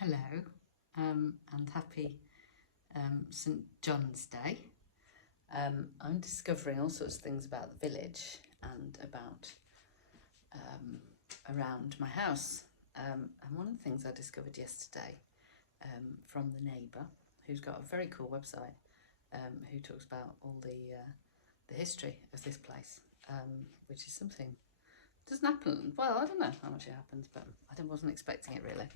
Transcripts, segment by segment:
Hello, and happy St John's Day. I'm discovering all sorts of things about the village and about around my house. And one of the things I discovered yesterday from the neighbour, who's got a very cool website, who talks about all the history of this place, which is something doesn't happen. Well, I don't know how much it happens, but I wasn't expecting it really.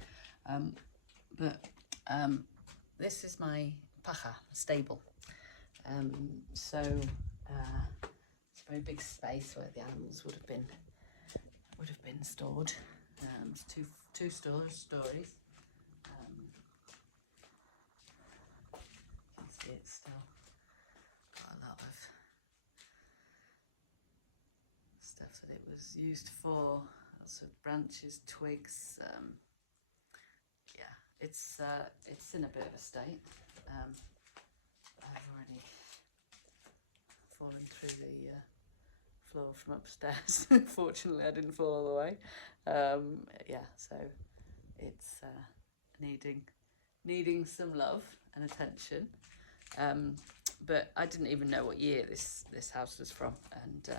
This is my paja stable. It's a very big space where the animals would have been stored. It's two stories. You can see it's still got a lot of stuff that it was used for. Lots of branches, twigs. It's in a bit of a state. I've already fallen through the floor from upstairs. Fortunately, I didn't fall all the way. So it's needing some love and attention. But I didn't even know what year this house was from, and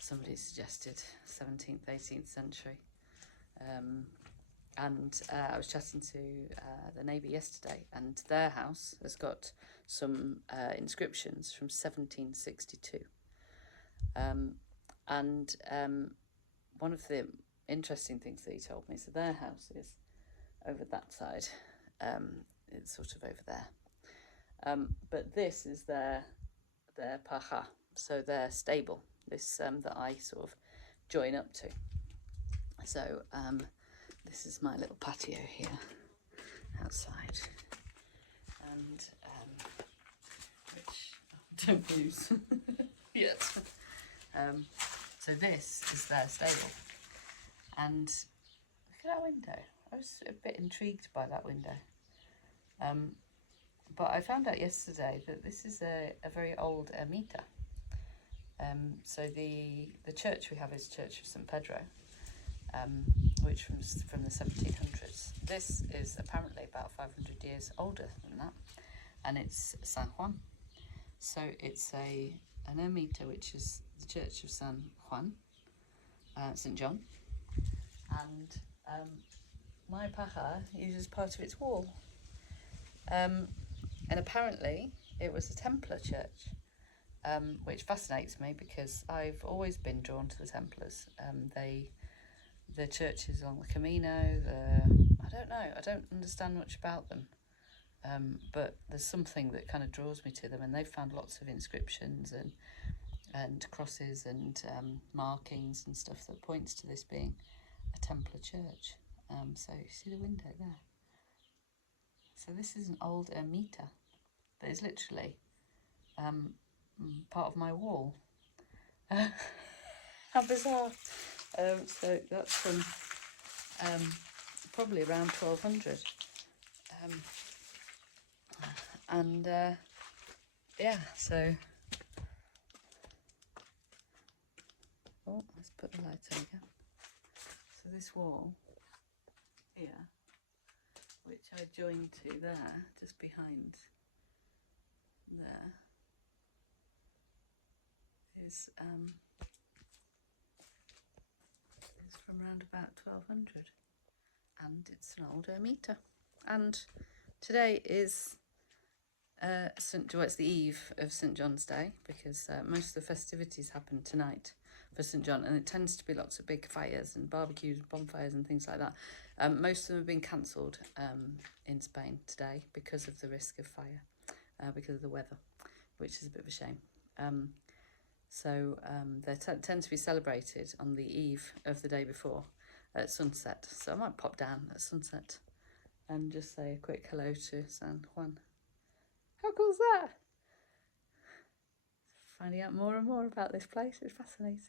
somebody suggested 17th, 18th century. I was chatting to the neighbour yesterday, and their house has got some inscriptions from 1762. One of the interesting things that he told me, so their house is over that side, it's sort of over there. But this is their paja, so their stable, this that I sort of join up to. So this is my little patio here outside, and which I don't use yet. So this is their stable, and look at that window. I was a bit intrigued by that window, but I found out yesterday that this is a very old ermita. So the church we have is Church of St Pedro, which from the 1700s. This is apparently about 500 years older than that, and it's San Juan. So it's an ermita, which is the Church of San Juan, St John, and my paja uses part of its wall. And apparently it was a Templar church, which fascinates me because I've always been drawn to the Templars. The churches along the Camino, I don't know, I don't understand much about them, but there's something that kind of draws me to them, and they've found lots of inscriptions and crosses and markings and stuff that points to this being a Templar church. So you see the window there. So this is an old ermita that is literally part of my wall. How bizarre. So that's from probably around 1200. So let's put the light on again. So this wall here, which I joined to there, just behind there, is from around about 1200, and it's an old ermita. And today is it's the eve of St John's Day, because most of the festivities happen tonight for St John, and it tends to be lots of big fires and barbecues, bonfires and things like that. Most of them have been cancelled in Spain today because of the risk of fire, because of the weather, which is a bit of a shame. They tend to be celebrated on the eve of the day before at sunset. So I might pop down at sunset and just say a quick hello to San Juan. How cool is that? Finding out more and more about this place is fascinating.